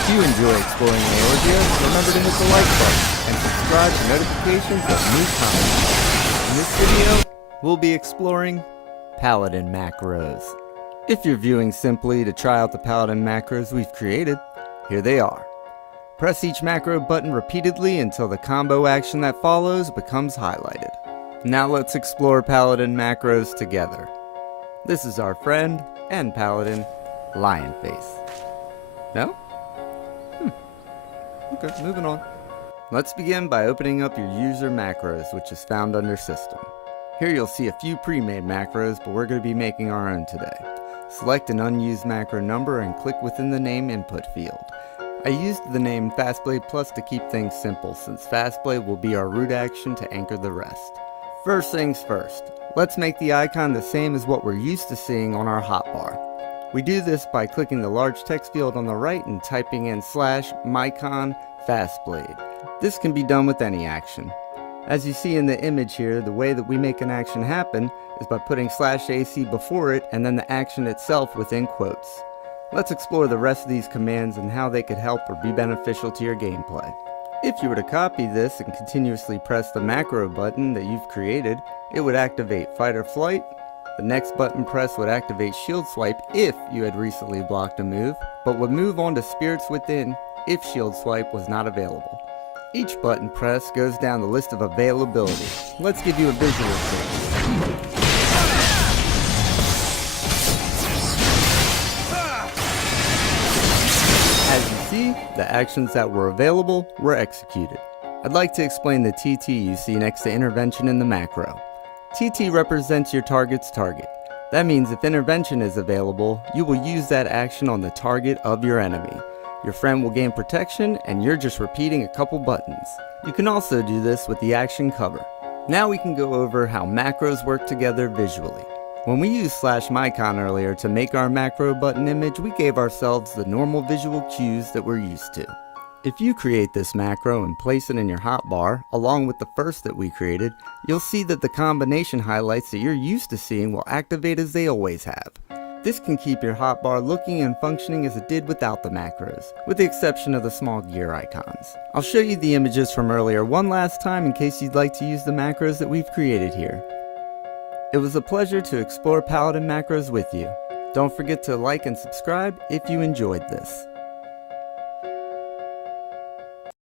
If you enjoy exploring Eorzea, remember to hit the like button and subscribe for notifications of new content. In this video, we'll be exploring Paladin macros. If you're viewing simply to try out the Paladin macros we've created, here they are. Press each macro button repeatedly until the combo action that follows becomes highlighted. Now let's explore Paladin macros together. This is our friend and Paladin, Lionface. No? Okay, moving on. Let's begin by opening up your user macros, which is found under System. Here you'll see a few pre-made macros, but we're going to be making our own today. Select an unused macro number and click within the name input field. I used the name Fastblade Plus to keep things simple, since Fastblade will be our root action to anchor the rest. First things first, let's make the icon the same as what we're used to seeing on our hotbar. We do this by clicking the large text field on the right and typing in /mycon Fastblade. This can be done with any action. As you see in the image here, the way that we make an action happen is by putting /AC before it and then the action itself within quotes. Let's explore the rest of these commands and how they could help or be beneficial to your gameplay. If you were to copy this and continuously press the macro button that you've created, it would activate Fight or Flight. The next button press would activate Shield Swipe if you had recently blocked a move, but would move on to Spirits Within if Shield Swipe was not available. Each button press goes down the list of availability. Let's give you a visual taste. As you see, the actions that were available were executed. I'd like to explain the TT you see next to intervention in the macro. TT represents your target's target. That means if intervention is available, you will use that action on the target of your enemy. Your friend will gain protection and you're just repeating a couple buttons. You can also do this with the action cover. Now we can go over how macros work together visually. When we used /mycon earlier to make our macro button image, we gave ourselves the normal visual cues that we're used to. If you create this macro and place it in your hotbar, along with the first that we created, you'll see that the combination highlights that you're used to seeing will activate as they always have. This can keep your hotbar looking and functioning as it did without the macros, with the exception of the small gear icons. I'll show you the images from earlier one last time in case you'd like to use the macros that we've created here. It was a pleasure to explore Paladin macros with you. Don't forget to like and subscribe if you enjoyed this.